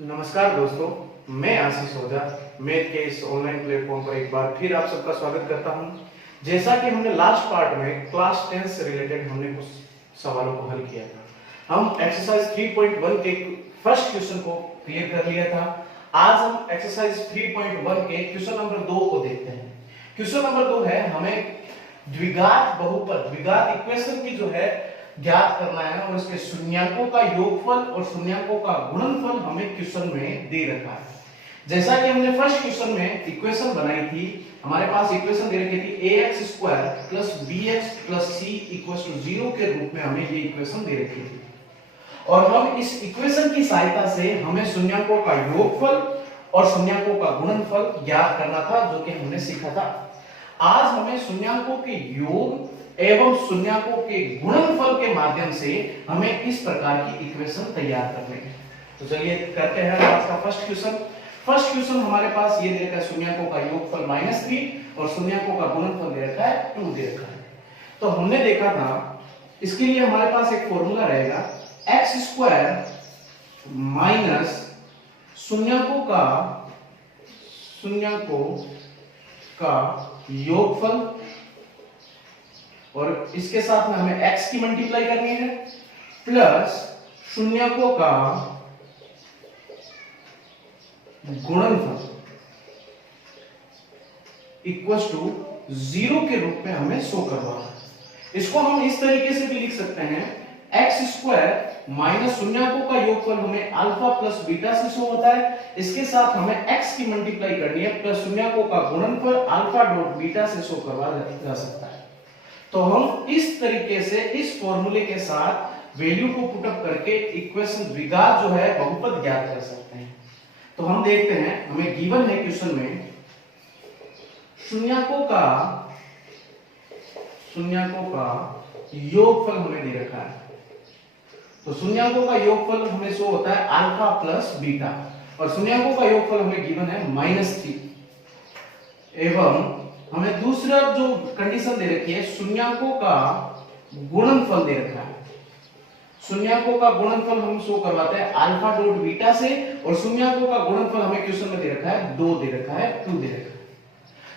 नमस्कार दोस्तों, मैं आशीष ओझा मैथ के इस ऑनलाइन प्लेटफॉर्म पर एक बार फिर आप सबका स्वागत करता हूं। जैसा कि हमने लास्ट पार्ट में क्लास 10 से रिलेटेड हमने कुछ सवालों को हल किया था। हम एक्सरसाइज 3.1 के फर्स्ट क्वेश्चन को क्लियर कर लिया था। आज हम एक्सरसाइज 3.1 के क्वेश्चन नंबर 2 को देखते हैं। क्वेश्चन नंबर 2 है, हमें द्विघात बहुपद द्विघात इक्वेशन की जो है ज्ञात करना है और इसके शून्यकों का योगफल और शून्यकों का गुणनफल हमें क्वेश्चन में दे रखा है। जैसा कि हमने फर्स्ट क्वेश्चन में इक्वेशन बनाई थी, हमारे पास इक्वेशन दे रखी थी ax² + bx + c = 0 के रूप में हमें ये इक्वेशन दे रखी थी और हम इस इक्वेशन की सहायता से हमें शून्यकों का योगफल और शून्यकों का गुणनफल ज्ञात करना था, जो कि हमने सीखा था। आज हमें शून्यकों के योग एवं शून्यकों के गुणनफल के माध्यम से हमें इस प्रकार की इक्वेशन तैयार करनी है। तो चलिए करते हैं आज का फर्स्ट क्वेश्चन। फर्स्ट क्वेश्चन हमारे पास ये दे रखा है, शून्यकों का योगफल -3 और शून्यकों का गुणनफल दे रखा है 2 दे रखा है। तो हमने देखा था, इसके लिए हमारे पास एक फॉर्मूला रहेगा x² - शून्यकों का योगफल और इसके साथ में हमें x की मल्टीप्लाई करनी है प्लस शून्यकों का गुणनफल इक्वल्स टू 0 के रूप में हमें शो करवाना है। इसको हम इस तरीके से भी लिख सकते हैं, x² - शून्यकों का योगफल हमें अल्फा प्लस बीटा से शो होता है, इसके साथ हमें x की मल्टीप्लाई करनी है प्लस शून्यकों का गुणनफल अल्फा डॉट बीटा से शो करवा जा सकता है। तो हम इस तरीके से इस फॉर्मूले के साथ वैल्यू को पुट अप करके इक्वेशन द्विघात जो है बहुपद ज्ञात कर सकते हैं। तो हम देखते हैं, हमें गिवन है क्वेश्चन में शून्यकों का योगफल हमें दे रखा है। तो शून्यकों का योगफल हमें शो होता है अल्फा प्लस बीटा और शून्यकों का योगफल हमें गिवन है -3 एवं हमें दूसरा जो कंडीशन दे रखी है, शून्यकों का गुणनफल दे रखा है। शून्यकों का गुणनफल हम शो करवाते हैं अल्फा डॉट बीटा से और शून्यकों का गुणनफल हमें क्वेश्चन में दे रखा है 2 दे रखा है 2 दे रखा है।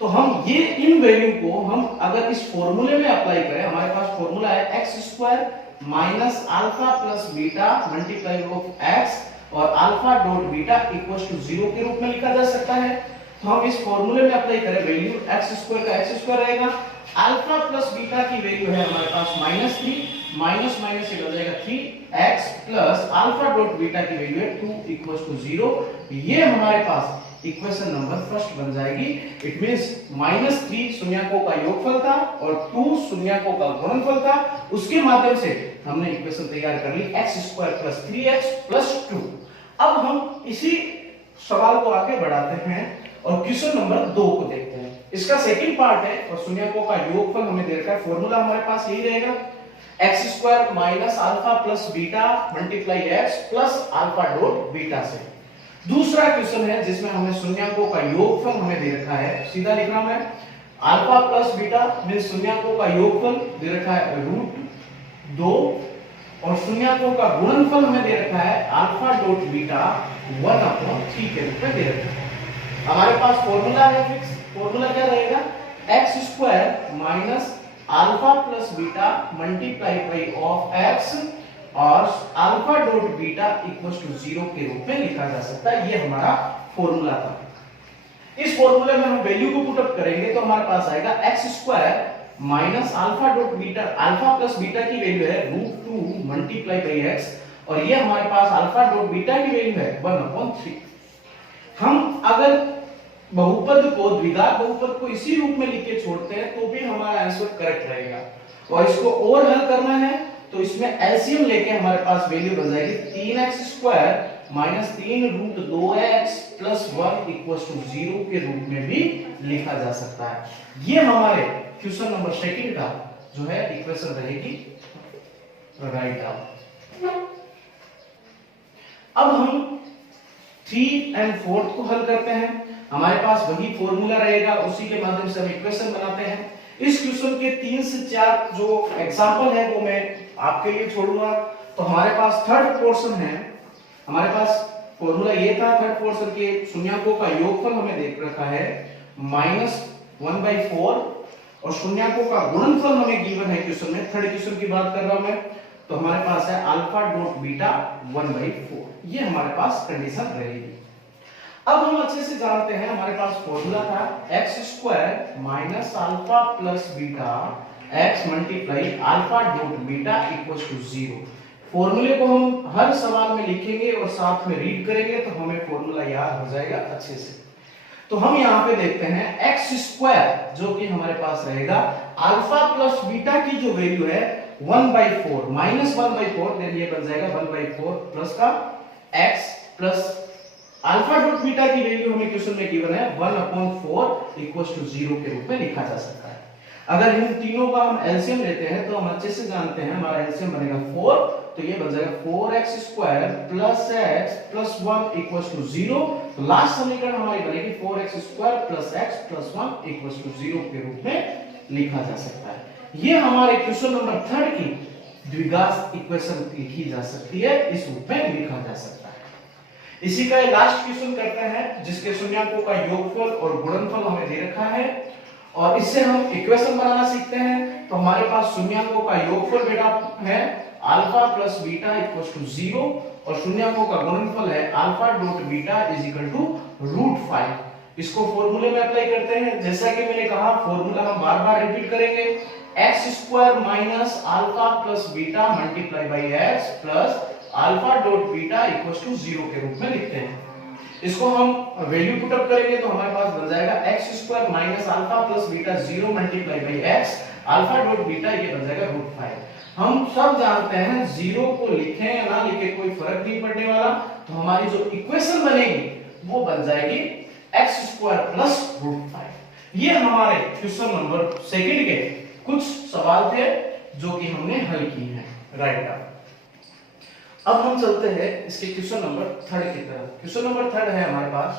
तो हम ये इन वैल्यू को हम अगर इस फॉर्मूले में अप्लाई करें, हमारे पास फॉर्मूला है x² - alpha plus beta multiply of x और alpha dot beta equals to 0 के रूप में लिखा जा सकता है। तो हम इस फॉर्मूले में अप्लाई करें, वैल्यू x² का x² रहेगा, अल्फा प्लस बीटा की वैल्यू है हमारे पास -3 माइनस माइनस से बन जाएगा 3x plus alpha dot beta की वैल्यू है 2 इक्वल्स टू 0। ये हमारे पास इक्वेशन नंबर फर्स्ट बन जाएगी। इट मींस -3 शून्यकों का योगफल था और 2 शून्यकों का गुणनफल था, उसके माध्यम से हमने इक्वेशन तैयार कर ली x² + 3x + 2। अब हम इसी सवाल को आगे बढ़ाते हैं और क्वेश्चन नंबर 2 को देखते हैं। इसका सेकंड पार्ट है और शून्यकों का योगफल हमें दे रखा है। फॉर्मूला हमारे पास यही रहेगा, x² - alpha plus beta multiply x plus alpha dot beta से। दूसरा क्वेश्चन है जिसमें हमें शून्यकों का योगफल हमें दे रखा है, सीधा लिख रहा हूं मैं, अल्फा प्लस बीटा मीन शून्यकों का योगफल दे रखा है √2 और शून्यकों का गुणनफल हमें दे रखा है अल्फा डॉट बीटा 1/3 के रूप में दे रखा है। हमारे पास फॉर्मूला है फिक्स, फॉर्मूला क्या रहेगा, x² - alpha plus beta multiply by of x और alpha dot beta equals to 0 के रूप में लिखा जा सकता है। ये हमारा फॉर्मूला था। इस फॉर्मूले में हम वैल्यू को पुट अप करेंगे तो हमारे पास आएगा x² - alpha dot beta, alpha plus beta की वैल्यू है √2 मल्टीप्लाई बाई x और ये हमारे पास अल्फा डॉट बीटा की वैल्यू है 1/3। हम अगर बहुपद को द्विघात बहुपद को इसी रूप में लिख के छोड़ते हैं तो भी हमारा आंसर करेक्ट रहेगा। और इसको और हल करना है तो इसमें एलसीएम लेके हमारे पास वैल्यू बन जाएगी 3x² - 3√2x + 1 इक्वल्स टू 0 के रूप में भी लिखा जा सकता है। ये हमारे क्वेश्चन नंबर सेकंड का जो है इक्वेशन रहेगी राइट आउट। अब हम 3 और 4 को हल करते हैं। हमारे पास वही फॉर्मूला रहेगा, उसी के माध्यम से हम इक्वेशन बनाते हैं। इस क्वेश्चन के 3 से 4 जो एग्जांपल है वो मैं आपके लिए छोड़ूंगा। तो हमारे पास थर्ड पोर्शन है, हमारे पास फॉर्मूला ये था थर्ड पोर्शन के शून्यांकों का योगफल हमें देख रखा है -1/4 और शून्यांकों का गुणनफल हमें गिवन है क्वेश्चन में। थर्ड क्वेश्चन की बात कर रहा हूं मैं, तो हमारे पास है अल्फा डॉट बीटा 1/4, ये हमारे पास कंडीशन रहेगी। अब हम अच्छे से जानते हैं, हमारे पास फॉर्मूला था x² minus alpha plus beta x multiply alpha dot beta equals to 0। फॉर्मूले को हम हर सवाल में लिखेंगे और साथ में रीड करेंगे तो हमें फॉर्मूला याद हो जाएगा अच्छे से। तो हम यहाँ पे देखते हैं x² जो कि हमारे पास रहेगा अल्फा प्लस बीटा की जो वैल्यू है 1/4 माइनस 1/4, देन ये बन जाएगा 1/4 प्लस का x plus alpha dot beta की वैल्यू हमें क्वेश्चन में गिवन है 1/4 इक्वल्स टू 0 के रूप में लिखा जा सकता है। अगर इन तीनों का हम एलसीएम लेते हैं तो हम अच्छे से जानते हैं हमारा एलसीएम बनेगा 4, तो ये बन जाएगा 4x² plus x plus 1 equals to 0। तो लास्ट समीकरण हमारी बनेगी 4x² plus x plus 1 equals to 0 के रूप में लिखा जा सकता है। ये हमारे क्वेश्चन नंबर 3 की द्विघात इक्वेशन लिखी जा सकती है, इस रूप में लिखा जा सकता है। इसी का लास्ट क्वेश्चन करते हैं जिसके शून्यांकों का योगफल और गुणनफल हमें दे रखा है और इससे हम इक्वेशन बनाना सीखते हैं। तो हमारे पास शून्यांकों का योगफल बेटा है alpha plus beta equals to 0 और शून्यांकों का गुणनफल है alpha dot beta is equal to √5। इसको फॉर्मूले में अप्लाई करते हैं। जैसा कि मैंने कहा फॉर्मूला हम बार-बार रिपीट करेंगे, x² minus alpha plus beta multiply by x plus alpha dot beta equals to 0 के रूप में लिखते हैं। इसको हम वैल्यू पुट अप करेंगे तो हमारे पास बन जाएगा x² minus alpha plus beta 0 multiply by x alpha dot beta, ये बन जाएगा √5। हम सब जानते हैं 0 को लिखें या ना लिखें कोई फर्क नहीं पड़ने वाला, तो हमारी जो इक्वेशन बनेगी वो बन जाएगी x² प्लस √5। ये हमारे क्वेश्चन नंबर 2 के कुछ सवाल थे जो कि हमने हल किए हैं। राइट, अब हम चलते हैं इसके क्वेश्चन नंबर 3 की तरफ। क्वेश्चन नंबर 3 है हमारे पास,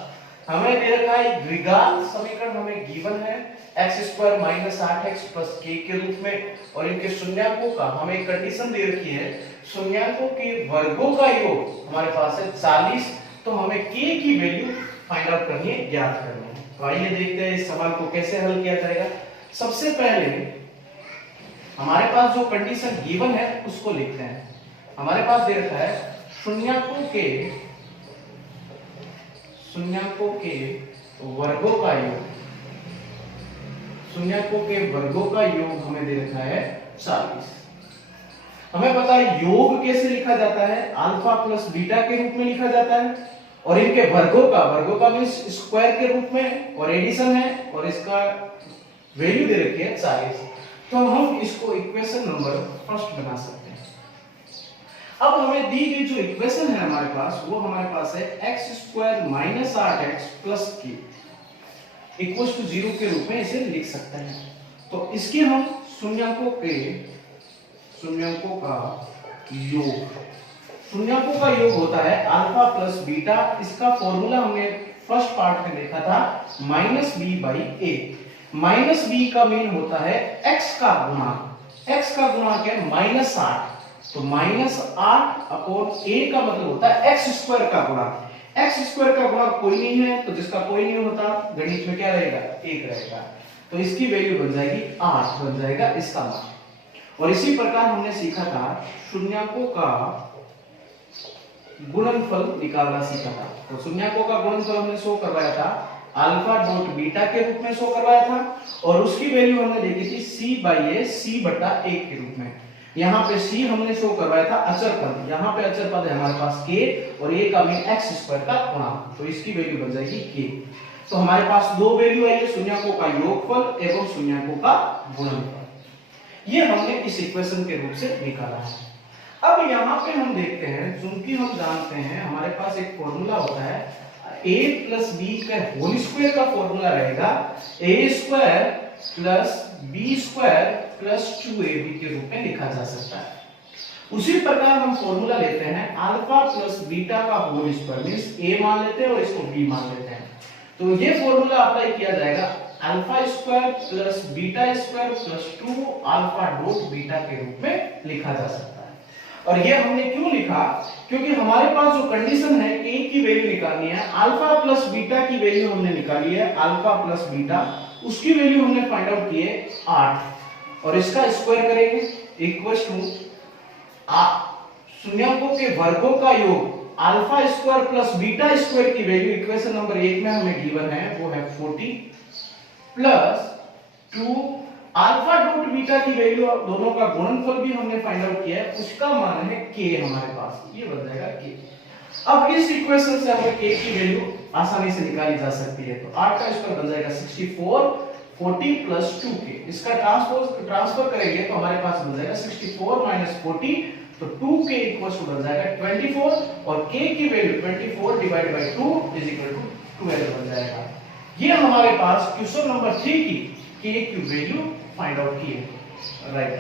हमें दे रखा है द्विघात समीकरण हमें गिवन है x² minus 8x plus k के रूप में और इनके शून्यांकों का हमें एक कंडीशन दे रखी है, शून्यांकों के वर्गों का योग हमारे पास है 40। तो हमें k की वैल्यू फाइंड आउट करनी है, ज्ञात करनी है। तो आइए देखते हैं इस सवाल को कैसे हल किया जाएगा। सबसे पहले हमारे पास जो कंडीशन गिवन है उसको लिखते हैं। हमारे पास दे रखा है शून्यांकों के वर्गों का योग, शून्यांकों के वर्गों का योग हमें दे रखा है 40। हमें पता है योग कैसे लिखा जाता है, अल्फा प्लस बीटा के रूप में लिखा जाता है और इनके वर्गों का मींस स्क्वायर के रूप में और एडिशन है और इसका वैल्यू दे रखी है 40। तो हम इसको इक्वेशन नंबर 1 बना सकते हैं। अब हमें दी गई जो इक्वेशन है हमारे पास वो हमारे पास है x² minus 8x plus k equals to 0 के रूप में इसे लिख सकते हैं। तो इसके हम शून्यांकों का योग होता है अल्फा प्लस बीटा। इसका फॉर्मूला हमने फर्स्ट पार्ट में देखा था -b/a। -b का मीन होता है x का गुणांक, x का गुणांक है -8, तो -8 अपॉन a का मतलब होता है x² का गुणांक। x² का गुणांक कोई नहीं है तो जिसका कोई नहीं होता गणित में क्या रहेगा, 1 रहेगा। तो इसकी वैल्यू बन जाएगी 8, बन जाएगा इसका मान। और इसी प्रकार हमने सीखा था शून्यांकों का गुणनफल निकालना सीखा था। तो शून्यांकों का गुणनफल हमने शो करवाया था अल्फा डॉट बीटा के रूप में शो करवाया था और उसकी वैल्यू हमने देखी थी c/a c/1 के रूप में। यहाँ पे c हमने शो करवाया था अचर पद, यहाँ पे अचर पद है हमारे पास k और a का मीन x² का गुणांक, तो इसकी वैल्यू बन जाएगी k। तो हमारे पास दो वैल्यू आई है, शून्यांकों का योगफल एवं शून्यांकों का गुणनफल। ये हमने इस इक्वेशन के रूप से निकाला है। अब यहाँ पे हम देखते हैं, चूंकि हम जानते हैं हमारे पास एक फॉर्मूला होता है a प्लस b का होल स्क्वायर का फॉर्मूला रहेगा a² plus b² plus 2ab के रूप में लिखा जा सकता है। उसी प्रकार हम फॉर्मूला लेते हैं अल्फा प्लस बीटा का होल स्क्वायर, मींस a मान लेते हैं और इसको b मान लेते हैं। तो ये फॉर्मूला अप्लाई किया जाएगा alpha plus beta plus 2 alpha dot beta के रूप में लिखा जा सकता है। और ये हमने क्यों लिखा, क्योंकि हमारे पास जो कंडीशन है a की वैल्यू निकालनी है। अल्फा प्लस बीटा की वैल्यू हमने निकाली है, अल्फा प्लस बीटा, उसकी वैल्यू हमने फाइंड आउट की है 8 और इसका स्क्वायर करेंगे इक्वल टू शून्यकों के वर्गों का योग alpha square plus beta square की वैल्यू इक्वेशन नंबर 1 में हमें गिवन है, वो है 40 प्लस 2 अल्फा डॉट बीटा की वैल्यू, दोनों का गुणनफल भी हमने फाइंड आउट किया है, उसका मान है k हमारे पास, ये बन जाएगा k। अब इस इक्वेशन से हमें k की वैल्यू आसानी से निकाली जा सकती है, तो 8 का स्क्वायर बन जाएगा 64, 40 प्लस 2k, इसका ट्रांसफर करेंगे तो हमारे पास बन जाएगा 64 माइनस 40, तो 2k इक्वल्स टू बन जाएगा 24 और k की value 24 divide by 2 is equal to 12 बन जाएगा। ये हमारे पास क्वेश्चन नंबर 3 की k की वैल्यू फाइंड आउट की है, राइट।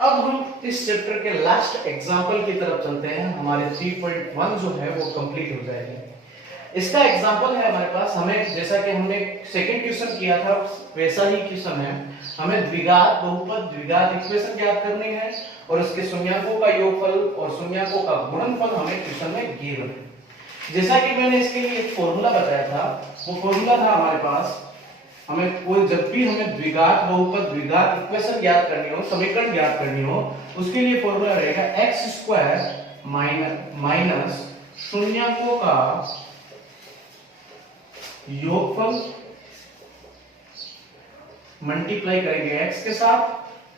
अब हम इस चैप्टर के लास्ट एग्जांपल की तरफ चलते हैं, हमारे 3.1 जो है वो कंप्लीट हो जाएगी। इसका एग्जांपल है हमारे पास, हमें जैसा कि हमने सेकंड क्वेश्चन किया था वैसा ही क्वेश्चन है, हमें द्विघात बहुपद द्विघात इक्वेशन ज्ञात करनी है और उसके शून्यकों का योगफल और शून्यकों का गुणनफल हमें क्वेश्चन में गिवन है। जैसा कि मैंने इसके लिए एक फॉर्मूला बताया था, वो फॉर्मूला था हमारे पास, हमें कोई जब भी हमें द्विघात बहुपद द्विघात इक्वेशन ज्ञात करनी हो, समीकरण ज्ञात करनी हो, उसके लिए फॉर्मूला रहेगा x स्क्वायर माइनस शून्यकों का योगफल मल्टीप्लाई करेंगे x के साथ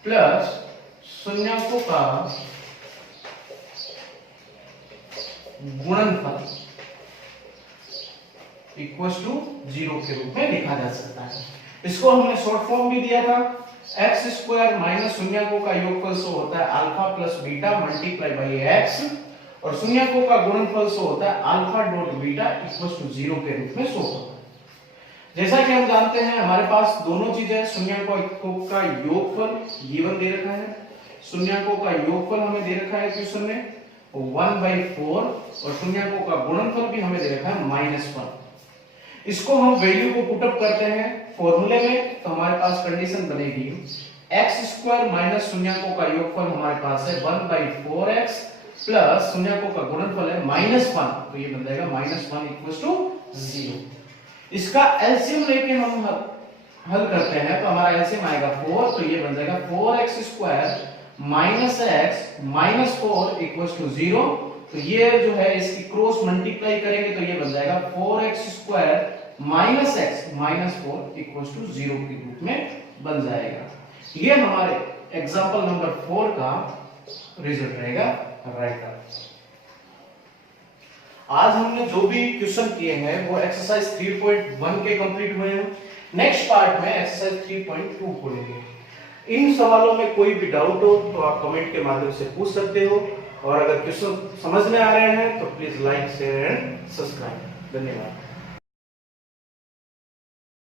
प्लस शून्यकों का गुणनफल इक्वल्स टू 0 के रूप में लिखा जा सकता है। इसको हमने शॉर्ट फॉर्म भी दिया था, x स्क्वायर माइनस शून्यकों का योगफल सो होता है alpha plus beta multiply by x और शून्यकों का गुणनफल सो होता है alpha dot beta equals to 0 के रूप में सो होता है। जैसा कि हम जानते हैं हमारे पास दोनों चीजें, शून्यकों का योगफल गिवन दे रखा है, शून्यकों का योगफल हमें दे रखा है क्वेश्चन में 1/4 और शून्यकों का गुणनफल भी हमें दे रखा है -1। इसको हम वैल्यू को पुट अप करते हैं फॉर्मूले में, तो हमारे पास कंडीशन बनेगी x स्क्वायर माइनस शून्यकों का योगफल हमारे पास है 1/4x प्लस शून्यकों का गुणनफल है -1, तो ये बन जाएगा -1 इक्वल्स टू 0। इसका एलसीएम लेके हम हल करते हैं तो हमारा एलसीएम आएगा 4, तो ये बन जाएगा 4x square minus x minus 4 equals to 0। तो ये जो है इसकी क्रॉस मल्टीप्लाई करेंगे तो ये बन जाएगा 4x square minus x minus 4 equals to 0 के रूप में बन जाएगा। ये हमारे एग्जांपल नंबर 4 का रिजल्ट रहेगा, राइट। आज हमने जो भी क्वेश्चन किए हैं वो एक्सरसाइज 3.1 के कंप्लीट हुए हैं। नेक्स्ट पार्ट में एक्सरसाइज 3.2 खोलेंगे। इन सवालों में कोई भी डाउट हो तो आप कमेंट के माध्यम से पूछ सकते हो, और अगर क्वेश्चन समझ में आ रहे हैं तो please like share and subscribe. धन्यवाद।